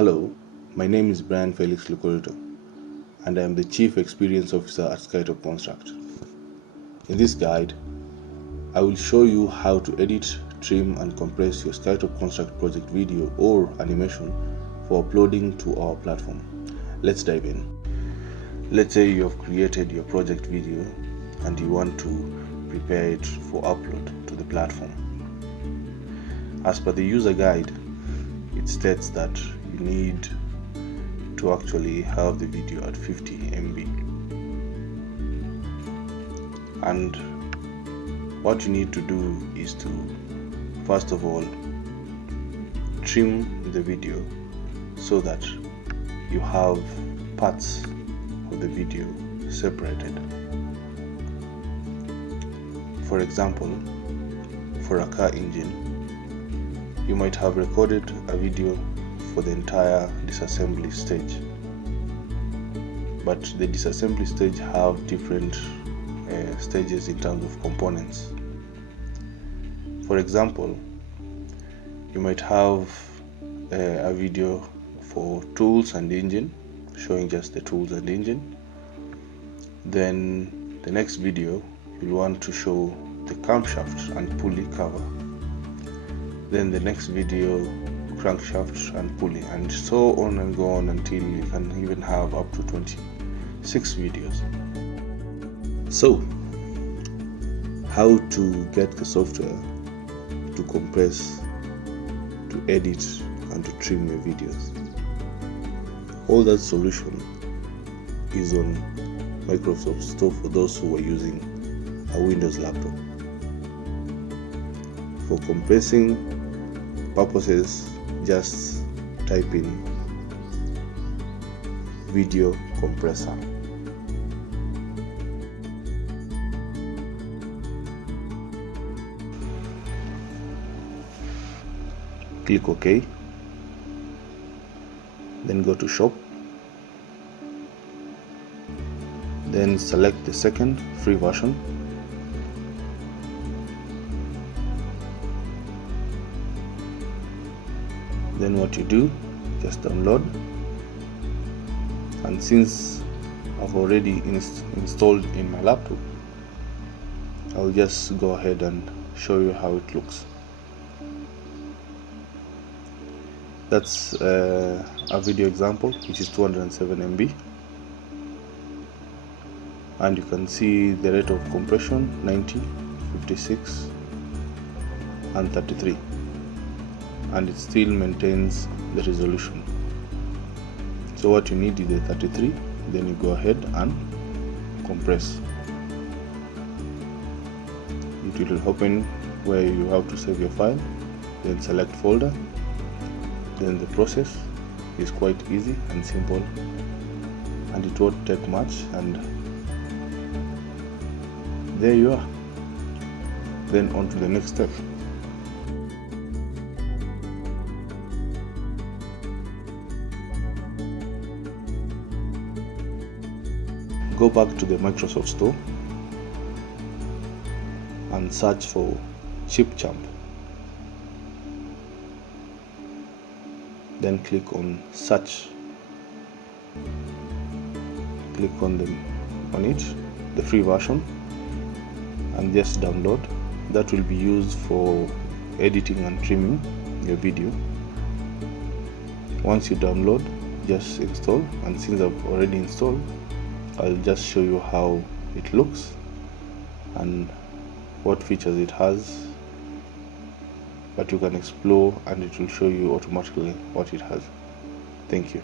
Hello, my name is Brian Felix Lucorito, and I am the Chief Experience Officer at skyTOP Construct. In this guide, I will show you how to edit, trim, and compress your skyTOP Construct project video or animation for uploading to our platform. Let's dive in. Let's say you have created your project video and you want to prepare it for upload to the platform. As per the user guide, it states that you need to actually have the video at 50 MB, and what you need to do is to first of all trim the video so that you have parts of the video separated. For example, for a car engine, you might have recorded a video for the entire disassembly stage, but the disassembly stage have different stages in terms of components. For example, you might have a video for tools and engine, showing just the tools and engine. Then the next video you'll want to show the camshaft and pulley cover. Then the next video, crankshaft and pulley, and so on and go on until you can even have up to 26 videos. So, how to get the software to compress, to edit, and to trim your videos? All that solution is on Microsoft Store for those who are using a Windows laptop. For compressing purposes, just type in video compressor. Click OK, then go to shop, then select the second free version. Then what you do, just download, and since I've already installed in my laptop, I'll just go ahead and show you how it looks. That's a video example, which is 207 MB, and you can see the rate of compression 90, 56 and 33, and it still maintains the resolution. So what you need is the 33, then you go ahead and compress. It will open where you have to save your file, then select folder. Then the process is quite easy and simple, and it won't take much, and there you are. Then on to the next step. Go back to the Microsoft Store and search for ChipChamp. Then click on search. Click on it, the free version, and just download. That will be used for editing and trimming your video. Once you download, just install, and since I've already installed, I'll just show you how it looks and what features it has, but you can explore and it will show you automatically what it has. Thank you.